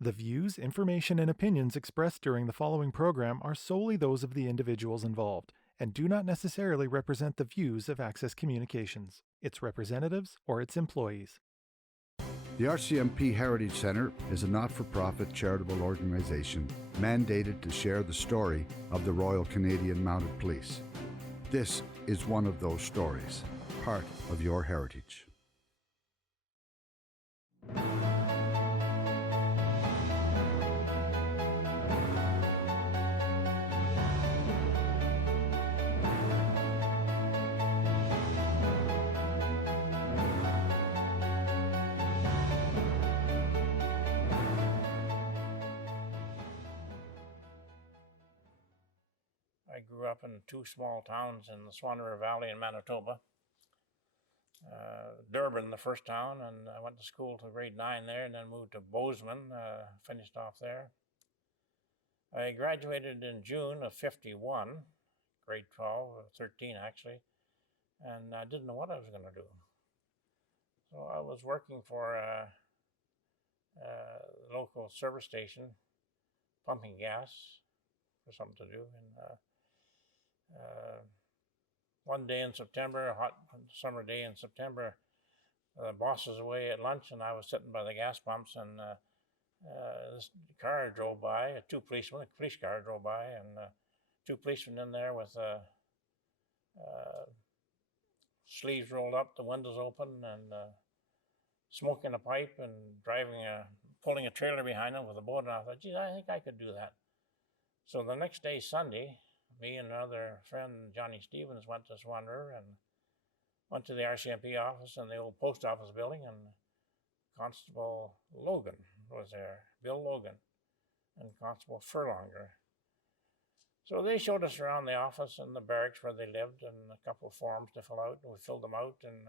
The views, information, and opinions expressed during the following program are solely those of the individuals involved and do not necessarily represent the views of Access Communications, its representatives, or its employees. The RCMP Heritage Centre is a not-for-profit charitable organisation mandated to share the story of the Royal Canadian Mounted Police. This is one of those stories, part of your heritage. I grew up in two small towns in the Swan River Valley in Manitoba. Durban, the first town, and I went to school to grade 9 there and then moved to Bozeman, finished off there. I graduated in June of 51, grade 12, or 13 actually, and I didn't know what I was going to do. So I was working for a local service station, pumping gas for something to do. And one day in September, a hot summer day in September, the boss was away at lunch and I was sitting by the gas pumps, and this car drove by, a police car drove by, and two policemen in there with sleeves rolled up, the windows open, and smoking a pipe and pulling a trailer behind them with a boat. And I thought, geez, I think I could do that. So the next day, Sunday, me and another friend, Johnny Stevens, went to Swan River and went to the RCMP office in the old post office building, and Constable Logan was there, Bill Logan, and Constable Furlonger. So they showed us around the office and the barracks where they lived, and a couple of forms to fill out, and we filled them out. And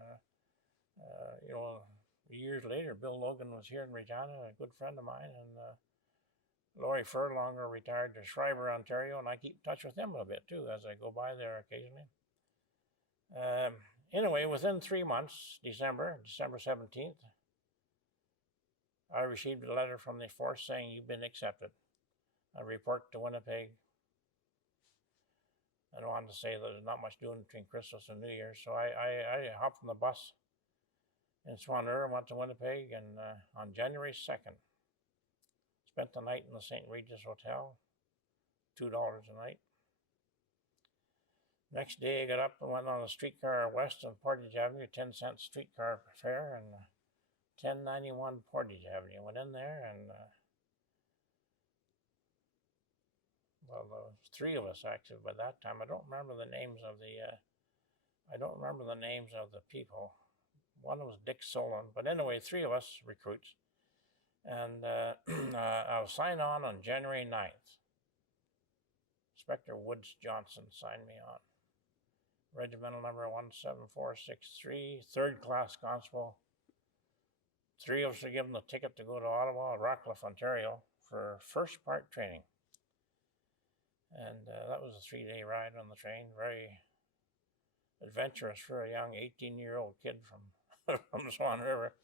years later, Bill Logan was here in Regina, a good friend of mine, and Laurie Furlonger retired to Schreiber, Ontario, and I keep in touch with him a bit too as I go by there occasionally. Anyway, within 3 months, December 17th, I received a letter from the force saying, "You've been accepted." I report to Winnipeg. I don't want to say that there's not much doing between Christmas and New Year's, so I hopped on the bus in Swan River and went to Winnipeg, and on January 2nd, spent the night in the St. Regis Hotel, $2 a night. Next day, I got up and went on a streetcar west on Portage Avenue, 10-cent streetcar fare, and 1091 Portage Avenue. Went in there, and there was 3 of us actually by that time. I don't remember the names of the people. One was Dick Solon, but anyway, 3 of us recruits. And I was signed on January 9th. Inspector Woods Johnson signed me on. Regimental number 17463, 3rd class constable. 3 of us were given the ticket to go to Ottawa, Rockcliffe, Ontario for first part training. And that was a 3-day ride on the train, very adventurous for a young 18-year-old kid from Swan River.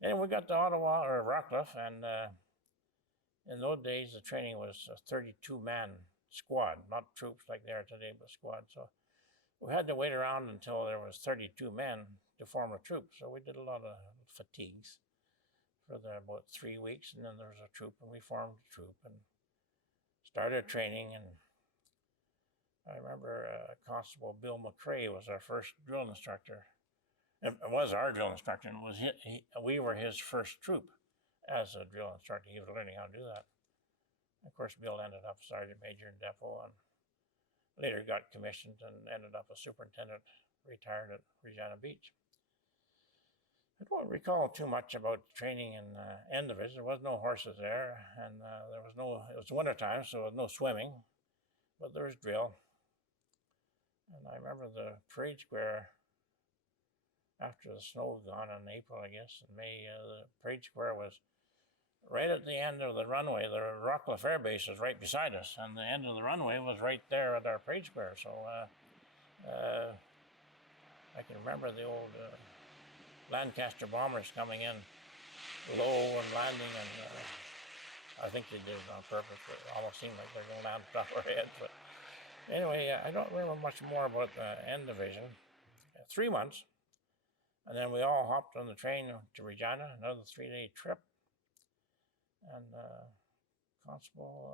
And we got to Ottawa, or Rockcliffe, and in those days, the training was a 32-man squad, not troops like they are today, but squad. So we had to wait around until there was 32 men to form a troop. So we did a lot of fatigues for about 3 weeks, and then there was a troop, and we formed a troop and started training. And I remember Constable Bill McCrae was our first drill instructor. It was our drill instructor, and we were his first troop as a drill instructor. He was learning how to do that. Of course, Bill ended up sergeant major in depot, and later got commissioned and ended up a superintendent, retired at Regina Beach. I don't recall too much about training in N Division. There was no horses there, and it was wintertime, so there was no swimming, but there was drill. And I remember the parade square, after the snow was gone in April, I guess, in May, the parade square was right at the end of the runway. The Rockcliffe Air Base was right beside us, and the end of the runway was right there at our parade square. So I can remember the old Lancaster bombers coming in low and landing, and I think they did it on purpose, but it almost seemed like they're going down the top of our heads. But anyway, I don't remember much more about the N Division. 3 months, and then we all hopped on the train to Regina, another 3-day trip. And Constable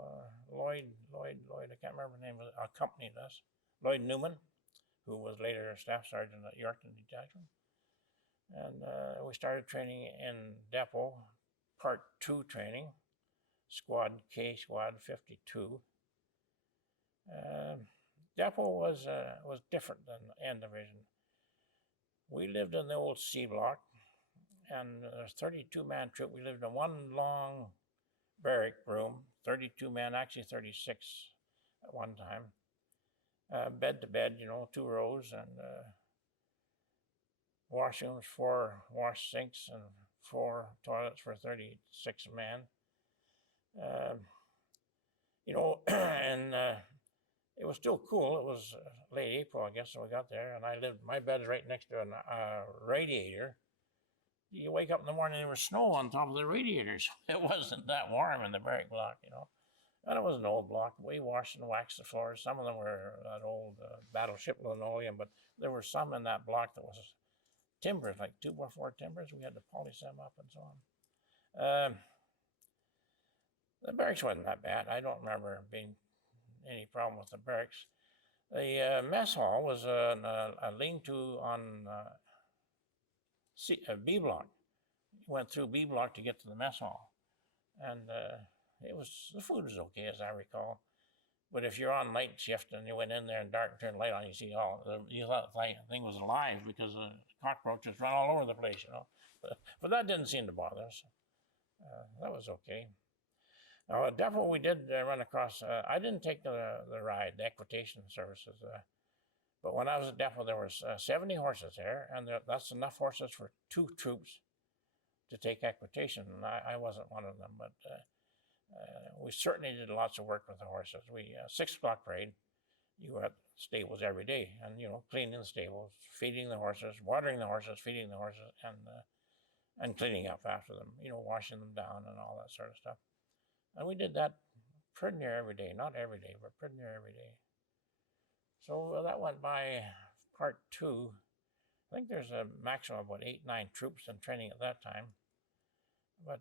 Lloyd, I can't remember the name of it, accompanied us. Lloyd Newman, who was later a staff sergeant at Yorkton Detachment. And we started training in Depot, Part 2 training, Squad K, Squad 52. Depot was different than N Division. We lived in the old C block, and there's 32-man troop. We lived in one long barrack room, 32 men, actually 36 at one time. Bed to bed, 2 rows, and washrooms, 4 wash sinks, and 4 toilets for 36 men. And it was still cool. It was late April, I guess, when we got there, and my bed's right next to a radiator. You wake up in the morning, there was snow on top of the radiators. It wasn't that warm in the barrack block, And it was an old block. We washed and waxed the floors. Some of them were that old battleship linoleum, but there were some in that block that was timbers, like 2x4 timbers. We had to polish them up and so on. The barracks wasn't that bad. I don't remember being any problem with the barracks. The mess hall was a lean-to on B block. You went through B block to get to the mess hall, and the food was okay as I recall. But if you're on night shift and you went in there and dark and turned the light on, you thought the thing was alive because the cockroaches run all over the place, But that didn't seem to bother us. That was okay. Now, Depot, we did run across. I didn't take the ride, the equitation services. But when I was at Depot, there was 70 horses there, and that's enough horses for 2 troops to take equitation. And I wasn't one of them, but we certainly did lots of work with the horses. 6 o'clock parade, you were at stables every day, and cleaning the stables, feeding the horses, watering the horses, feeding the horses, and cleaning up after them. Washing them down and all that sort of stuff. And we did that pretty near every day. Not every day, but pretty near every day. So that went by Part 2. I think there's a maximum of about 8-9 troops in training at that time. But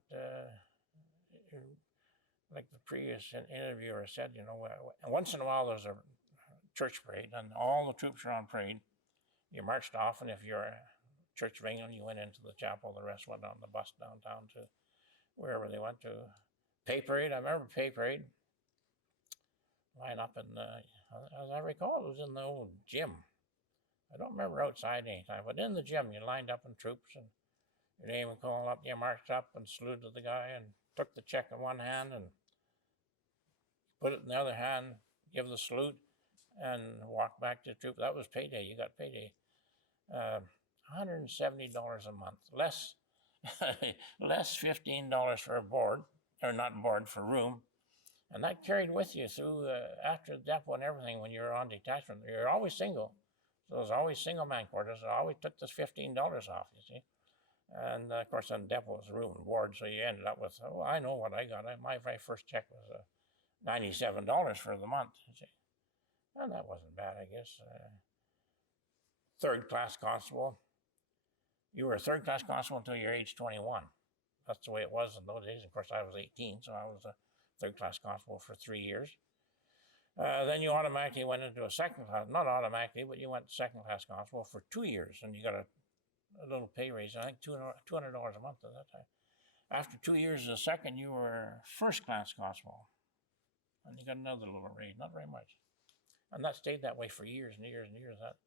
like the previous interviewer said, once in a while there's a church parade, and all the troops are on parade. You marched off, and if you're a Church of England, you went into the chapel. The rest went on the bus downtown to wherever they went to. Pay parade, I remember pay parade. Line up in, as I recall, it was in the old gym. I don't remember outside anytime, but in the gym, you lined up in troops, and your name would call up, you marched up and saluted the guy and took the check in one hand and put it in the other hand, give the salute, and walk back to the troop. That was payday. You got payday. $170 a month, less $15 for a board, or not board, for room. And that carried with you through after the depot and everything when you were on detachment. You're always single. So it was always single man quarters. I always took this $15 off, you see. And of course, on depot was room and board. So you ended up with, I know what I got. My very first check was $97 for the month, you see. And that wasn't bad, I guess. Third class constable. You were a third class constable until you're age 21. That's the way it was in those days. Of course, I was 18, so I was a third class constable for 3 years. Then you automatically went into a second class, not automatically, but you went second class constable for 2 years, and you got a little pay raise, I think $200 a month at that time. After 2 years as a second, you were first class constable, and you got another little raise, not very much. And that stayed that way for years and years and years. That,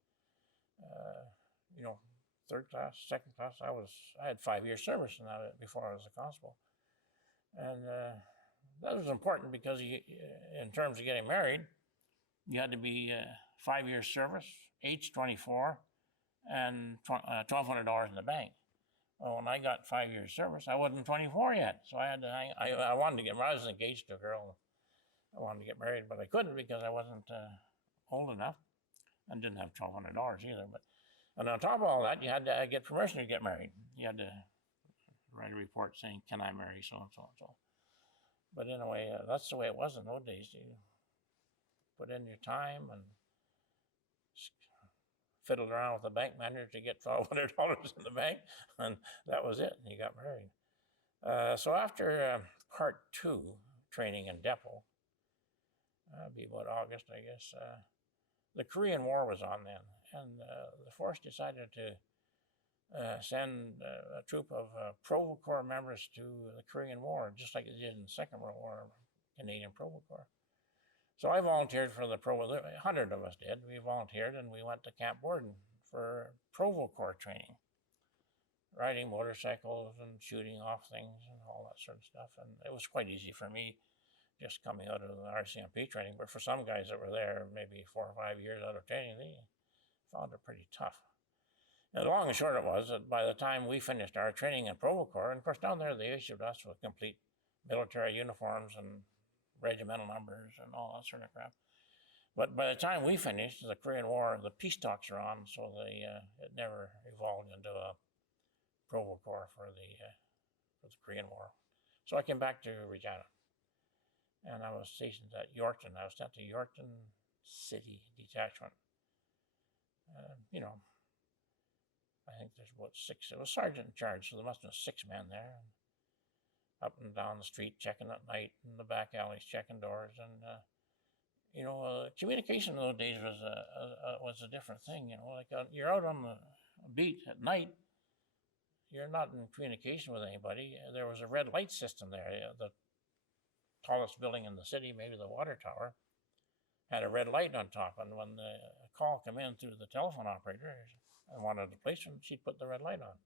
third class, second class, I had 5 years service in that before I was a constable. And that was important because in terms of getting married, you had to be 5 years service, age 24, and $1,200 in the bank. Well, when I got 5 years service, I wasn't 24 yet, so I had to I wanted to get married. I was engaged to a girl. I wanted to get married, but I couldn't because I wasn't old enough and didn't have $1,200 either. And on top of all that, you had to get permission to get married. You had to write a report saying, "Can I marry so and so and so?" But anyway, that's the way it was in those days. You put in your time and fiddled around with the bank manager to get $1,200 in the bank, and that was it. And you got married. So after part 2, training in depot, that'd be about August, I guess. The Korean War was on then, and the force decided to send a troop of Provo Corps members to the Korean War, just like they did in the Second World War, Canadian Provo Corps. So I volunteered for the Provo, 100 of us did. We volunteered and we went to Camp Borden for Provo Corps training, riding motorcycles and shooting off things and all that sort of stuff. And it was quite easy for me just coming out of the RCMP training. But for some guys that were there maybe 4 or 5 years out of training, they found it pretty tough. And the long and short of it was that by the time we finished our training in Provo Corps, and of course down there they issued us with complete military uniforms and regimental numbers and all that sort of crap. But by the time we finished the Korean War, the peace talks are on, so it never evolved into a Provo Corps for the Korean War. So I came back to Regina, and I was stationed at Yorkton. I was sent to Yorkton City Detachment. I think there's about 6. It was sergeant in charge, so there must have been 6 men there. Up and down the street, checking at night, in the back alleys, checking doors, and communication in those days was a different thing. You're out on the beat at night, you're not in communication with anybody. There was a red light system there. The tallest building in the city, maybe the water tower, had a red light on top, and when the call came in through the telephone operator and wanted a policeman, she'd put the red light on,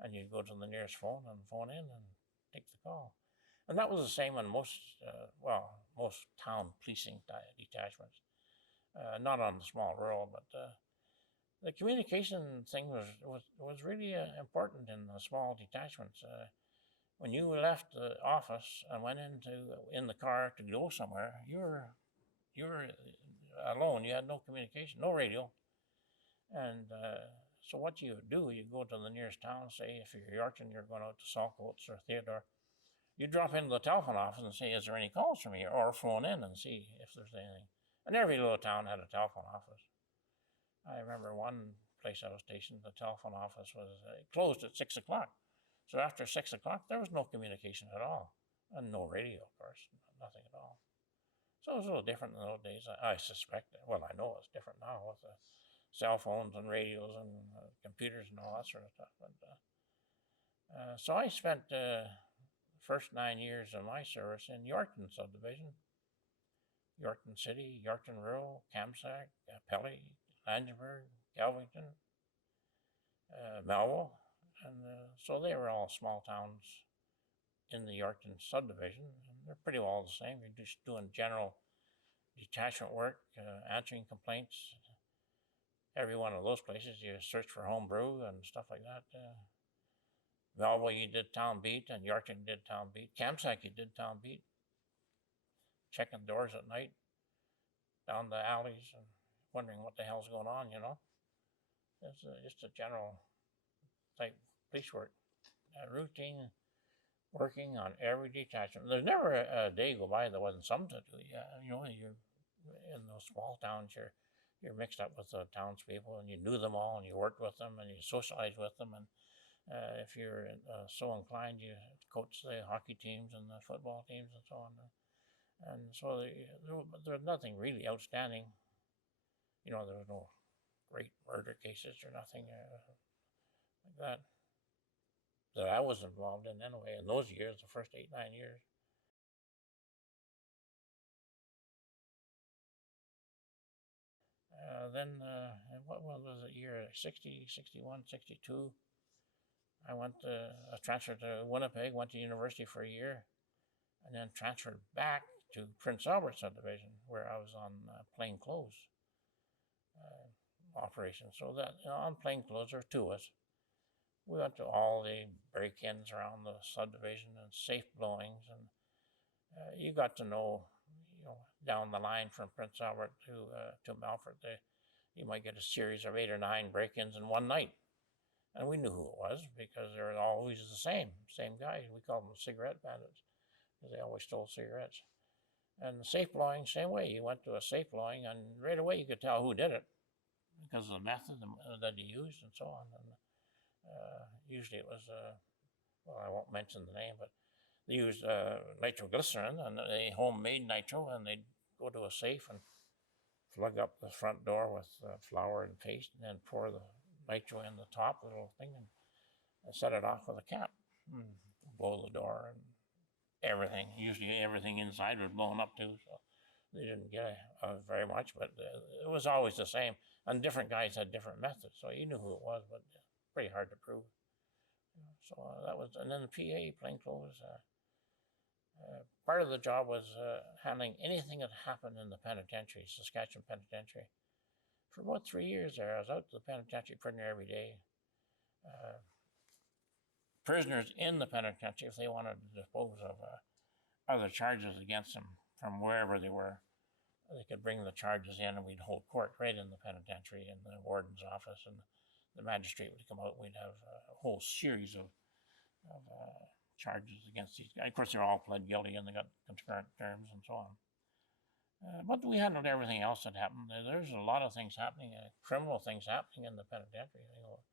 and you'd go to the nearest phone and phone in and take the call. And that was the same in most town policing detachments. Not on the small rural, but the communication thing was really important in the small detachments. When you left the office and went in the car to go somewhere, you were alone. You had no communication, no radio. And so what you do, you go to the nearest town, say if you're Yorkton, you're going out to Saltcoats or Theodore. You drop into the telephone office and say, is there any calls from here? Or phone in and see if there's anything. And every little town had a telephone office. I remember one place I was stationed, the telephone office was closed at 6 o'clock. So after 6 o'clock, there was no communication at all. And no radio, of course, nothing at all. So it was a little different in those days. I suspect, well, I know it's different now with the cell phones and radios and computers and all that sort of stuff. But, so I spent first 9 years of my service in Yorkton subdivision, Yorkton City, Yorkton Rural, Kamsack, Pelly, Langenburg, Galvington, Melville, and so they were all small towns in the Yorkton subdivision, and they're pretty well the same. You're just doing general detachment work, answering complaints. Every one of those places you search for home brew and stuff like that. Melville, you did town beat, and Yorkton did town beat. Kamsack, you did town beat. Checking doors at night, down the alleys, and wondering what the hell's going on, It's just a general type police work. Routine working on every detachment. There's never a day go by there wasn't something to do. You're in those small towns, you're mixed up with the townspeople, and you knew them all, and you worked with them, and you socialized with them, and if you're so inclined, you coach the hockey teams and the football teams and so on. And so there was nothing really outstanding. There was no great murder cases or nothing like that I was involved in anyway in those years, the first 8, 9 years. Then, what was it, year 60, 61, 62? I transferred to Winnipeg, went to university for a year, and then transferred back to Prince Albert subdivision, where I was on plainclothes operations. So that on plainclothes, there were 2 of us. We went to all the break-ins around the subdivision and safe blowings, and you got to know, down the line from Prince Albert to Melfort, you might get a series of 8 or 9 break-ins in one night. And we knew who it was because they were always the same guys. We called them cigarette bandits. because they always stole cigarettes. And the safe blowing, same way. You went to a safe blowing, and right away you could tell who did it because of the method that he used and so on. And usually it was, well, I won't mention the name, but they used nitroglycerin, and they homemade nitro, and they'd go to a safe and plug up the front door with flour and paste, and then pour the nitro in the top of the little thing and set it off with a cap. Blow the door and everything. Usually everything inside was blown up too, so they didn't get very much, but it was always the same. And different guys had different methods, so you knew who it was, but pretty hard to prove. So that was, and then the PA, plainclothes. Part of the job was handling anything that happened in the penitentiary, Saskatchewan Penitentiary. For about 3 years there, I was out to the penitentiary pretty near every day. Prisoners in the penitentiary, if they wanted to dispose of other charges against them from wherever they were, they could bring the charges in, and we'd hold court right in the penitentiary in the warden's office, and the magistrate would come out. We'd have a whole series of charges against these guys. Of course, they're all pled guilty, and they got concurrent terms and so on. But we handled everything else that happened. There's a lot of things happening, criminal things happening in the penitentiary. You know,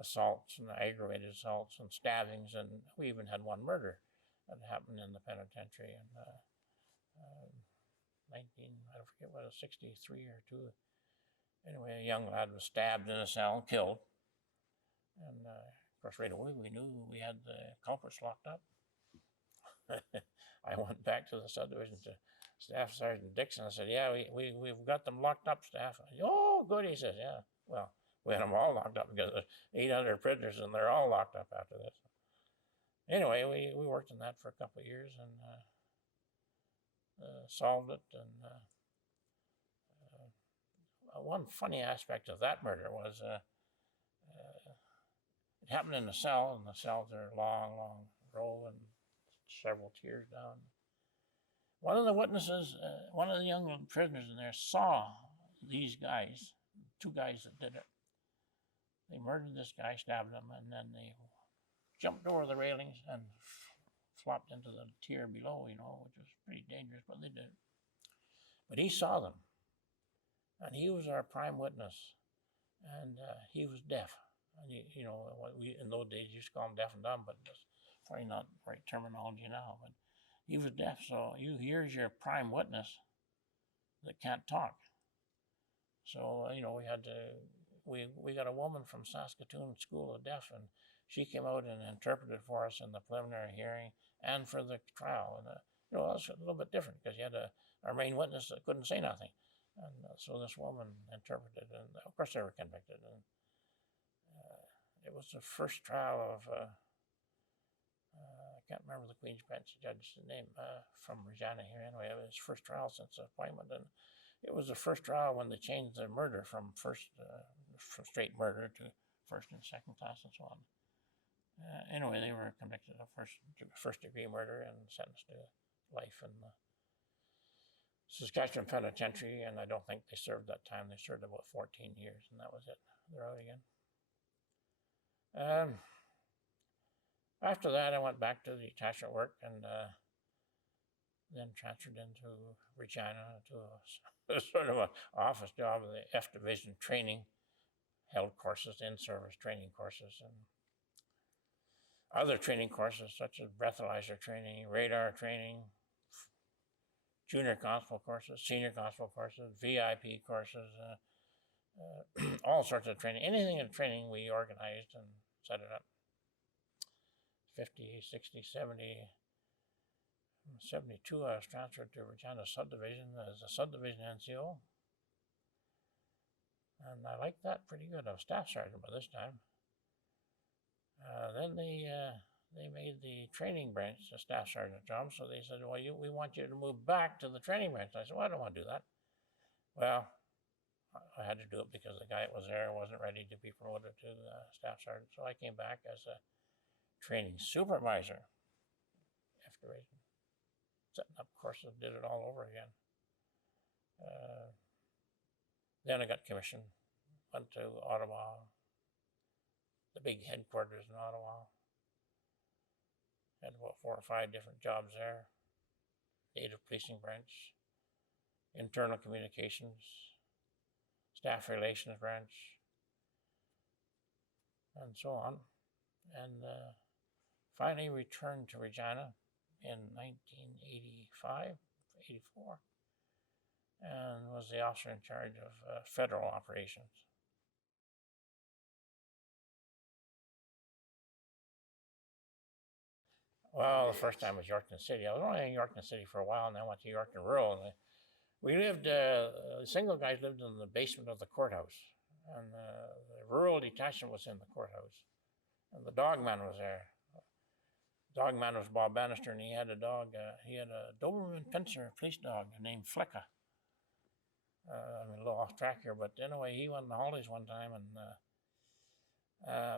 assaults and aggravated assaults and stabbings, and we even had one murder that happened in the penitentiary in I forget what it was, 63 or 2. Anyway, a young lad was stabbed in a cell and killed. And of course, right away we knew we had the culprits locked up. I went back to the subdivision to Staff Sergeant Dixon. I said, "Yeah, we've got them locked up, Staff." "Oh, good," he says. "Yeah, well, we had them all locked up because there's 800 prisoners, and they're all locked up after this." Anyway, we worked on that for a couple of years and solved it. And one funny aspect of that murder was it happened in a cell, and the cells are long, long row and several tiers down. One of the witnesses, one of the young prisoners in there, saw these guys, 2 guys that did it. They murdered this guy, stabbed him, and then they jumped over the railings and flopped into the tier below, you know, which was pretty dangerous, but they did. But he saw them, and he was our prime witness, and he was deaf. And you know, what we in those days used to call him deaf and dumb, but that's probably not the right terminology now. But he was deaf, so here's your prime witness that can't talk. So you know, we got a woman from Saskatoon School of Deaf, and she came out and interpreted for us in the preliminary hearing and for the trial. And you know, that's a little bit different because you had our main witness that couldn't say nothing, and so this woman interpreted, and of course they were convicted. And it was the first trial of I can't remember the Queen's Bench judge's name from Regina here. Anyway, it was his first trial since the appointment, and it was the first trial when they changed the murder from from straight murder to first and second class and so on. Anyway, they were convicted of first degree murder and sentenced to life in the Saskatchewan Penitentiary, and I don't think they served that time. They served about 14 years, and that was it. They're out again. After that, I went back to the attachment work, and then transferred into Regina to a sort of an office job in the F Division training, held courses, in-service training courses, and other training courses such as breathalyzer training, radar training, junior constable courses, senior constable courses, VIP courses, all sorts of training. Anything in training we organized and set it up. 50, 60, 70, 72, I was transferred to Regina Subdivision as a subdivision NCO. And I liked that pretty good. I was staff sergeant by this time. Then they made the training branch a staff sergeant job, so they said, "Well, we want you to move back to the training branch." I said, "Well, I don't want to do that." Well, I had to do it because the guy that was there wasn't ready to be promoted to staff sergeant, so I came back as a training supervisor, F Division, setting up courses, did it all over again. Then I got commissioned, went to Ottawa, the big headquarters in Ottawa. Had about 4 or 5 different jobs there. Native Policing Branch, Internal Communications, Staff Relations Branch, and so on. And finally returned to Regina in 1985, 84, and was the officer in charge of federal operations. Well, the first time was Yorkton City. I was only in Yorkton City for a while, and then went to Yorkton Rural. And we lived, single guys lived in the basement of the courthouse, and the rural detachment was in the courthouse, and the dog man was there. Dog man was Bob Bannister, and he had a dog. He had a Doberman Pinscher police dog named Flicka. I'm a little off track here, but anyway, he went on the holidays one time, and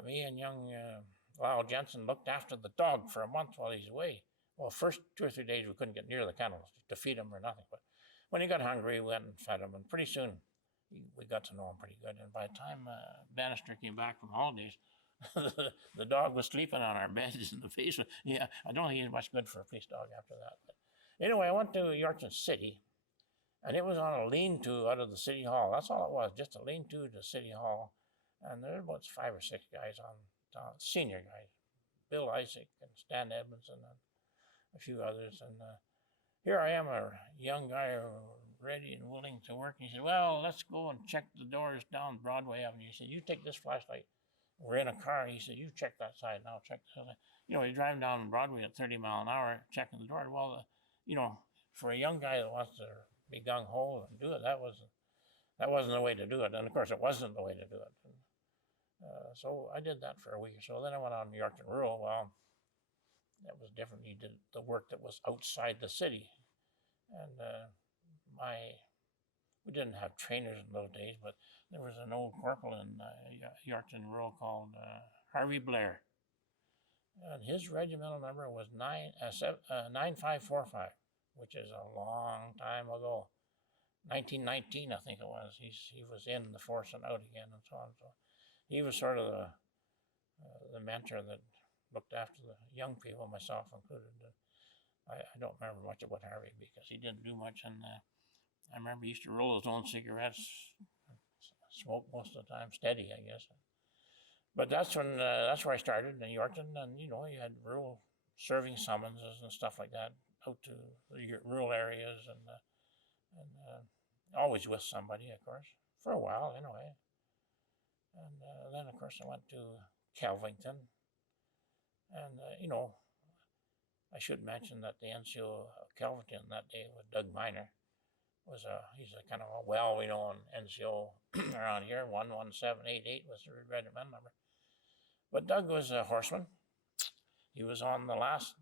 me and young Lyle Jensen looked after the dog for a month while he's away. Well, first 2 or 3 days we couldn't get near the kennels to feed him or nothing, but when he got hungry, we went and fed him, and pretty soon we got to know him pretty good. And by the time Bannister came back from holidays, the dog was sleeping on our beds in the basement. Yeah, I don't think he was much good for a police dog after that. But anyway, I went to Yorkton City, and it was on a lean-to out of the city hall. That's all it was, just a lean-to to city hall. And there were about 5 or 6 guys on senior guys, Bill Isaac and Stan Edmondson and a few others. And here I am, a young guy ready and willing to work. And he said, well, let's go and check the doors down Broadway Avenue. He said, you take this flashlight. We're in a car. He said, you check that side, and I'll check the other. You know, you're driving down Broadway at 30 miles an hour, checking the door. Well, you know, for a young guy that wants to be gung-ho and do it, that wasn't the way to do it. And of course, it wasn't the way to do it. And, so I did that for a week or so. Then I went on to Yorkton Rural. Well, that was different. He did the work that was outside the city. And we didn't have trainers in those days, but there was an old corporal in Yorkton Rural called Harvey Blair. And his regimental number was 9545, which is a long time ago. 1919, I think it was. He was in the force and out again and so on. So he was sort of the mentor that looked after the young people, myself included. I don't remember much about Harvey because he didn't do much. And I remember he used to roll his own cigarettes, smoke most of the time, steady, I guess. But that's where I started in Yorkton. And, you know, you had rural serving summonses and stuff like that out to the rural areas and always with somebody, of course, for a while anyway. And then, of course, I went to Kelvington. And, you know, I should mention that the NCO of Kelvington that day was Doug Miner. He's a kind of a well-known NCO around here. 11788 was the regiment number. But Doug was a horseman. He was on the last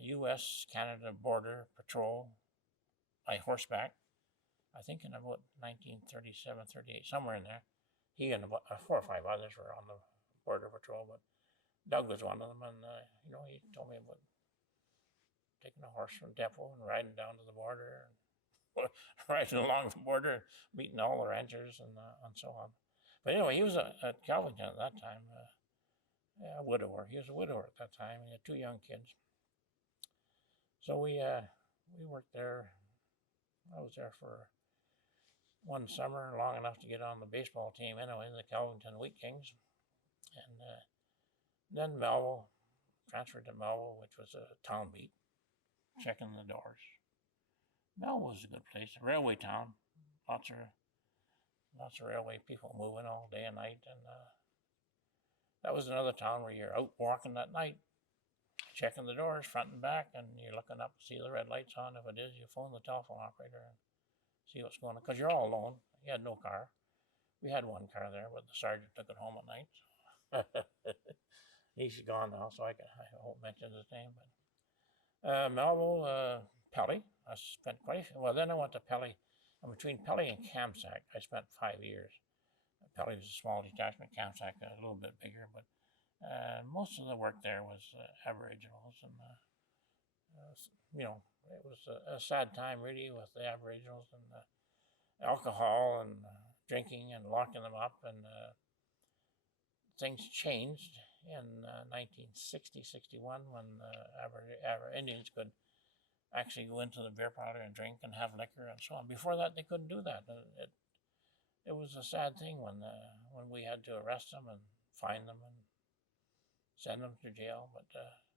U.S.-Canada border patrol by horseback, I think in about 1937, 38, somewhere in there. He and about 4 or 5 others were on the border patrol, but Doug was one of them. And, you know, he told me about taking a horse from depot and riding down to the border, and riding along the border, meeting all the ranchers and so on. But anyway, he was at Kelvington at that time, a widower. He was a widower at that time. He had 2 young kids. So we worked there. I was there for one summer, long enough to get on the baseball team anyway, the Kelvington Wheat Kings. And then Melville, transferred to Melville, which was a town beat, checking the doors. Melville was a good place, a railway town, lots of railway people moving all day and night. And that was another town where you're out walking at night, checking the doors front and back, and you're looking up to see the red lights on. If it is, you phone the telephone operator and see what's going on, because you're all alone. You had no car. We had one car there, but the sergeant took it home at night. He's gone now, so I won't mention his name. But Melville, Pelly, I spent then I went to Pelly. And between Pelly and Kamsack, I spent 5 years. Pelly was a small detachment, Kamsack a little bit bigger, but most of the work there was Aboriginals. And, you know, it was a sad time, really, with the Aboriginals and alcohol and drinking and locking them up. And things changed in 1960, 61 when Indians could actually go into the beer parlor and drink and have liquor and so on. Before that, they couldn't do that. It was a sad thing when we had to arrest them and fine them and send them to jail. But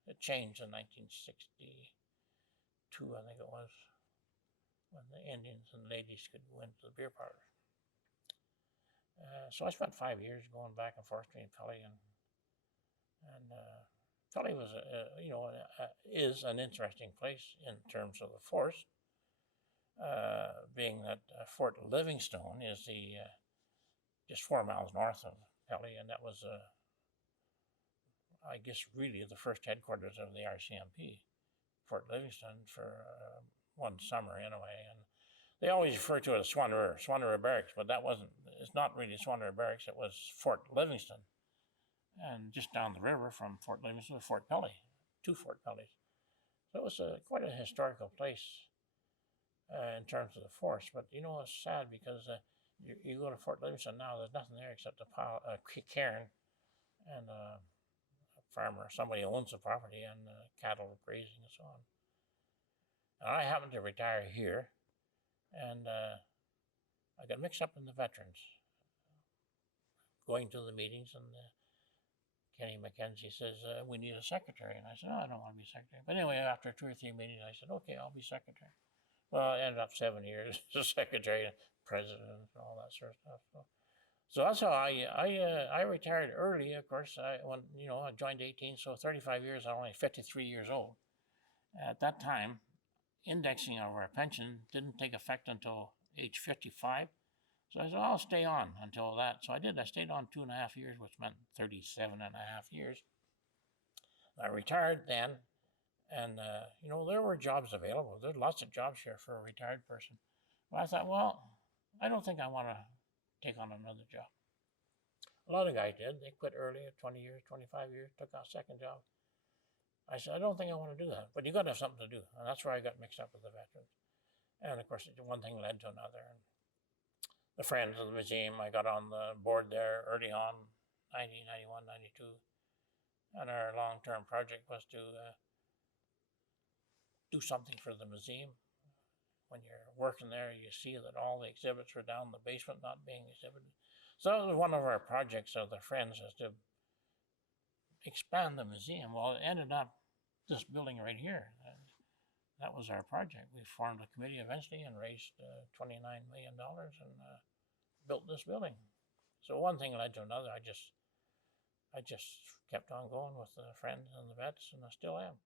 it changed in 1962, I think it was, when the Indians and ladies could go into the beer parlor. So I spent 5 years going back and forth between Philly and Philly was, is an interesting place in terms of the force, being that Fort Livingstone is just 4 miles north of Philly, and that was, I guess, really the first headquarters of the RCMP, Fort Livingstone, for one summer anyway. And they always refer to it as Swan River Barracks, but it's not really Swan River Barracks, it was Fort Livingstone. And just down the river from Fort Livingstone to Fort Pelly, 2 Fort Pellys. So it was quite a historical place in terms of the force. But it's sad because you go to Fort Livingstone now, there's nothing there except a cairn and a farmer, somebody owns the property, and cattle grazing and so on. And I happened to retire here, and I got mixed up in the veterans, going to the meetings, and Kenny McKenzie says, we need a secretary. And I said, no, I don't want to be secretary. But anyway, after 2 or 3 meetings, I said, okay, I'll be secretary. Well, I ended up 7 years as secretary and president and all that sort of stuff. So that's how I retired early. Of course, I joined 18, so 35 years. I'm only 53 years old. At that time, indexing of our pension didn't take effect until age 55. So I said, I'll stay on until that. So I did. I stayed on 2.5 years, which meant 37.5 years. I retired then, and there were jobs available. There's lots of jobs here for a retired person. But I thought, well, I don't think I want to take on another job. A lot of guys did. They quit early at 20 years, 25 years, took a second job. I said, I don't think I want to do that. But you got to have something to do. And that's where I got mixed up with the veterans. And of course, one thing led to another. And the Friends of the Museum, I got on the board there early on, 1991, 92. And our long-term project was to do something for the museum. When you're working there, you see that all the exhibits were down in the basement, not being exhibited. So that was one of our projects of the Friends, is to expand the museum. Well, it ended up this building right here. That was our project. We formed a committee eventually and raised $29 million and built this building. So one thing led to another. I just kept on going with the Friends and the vets, and I still am.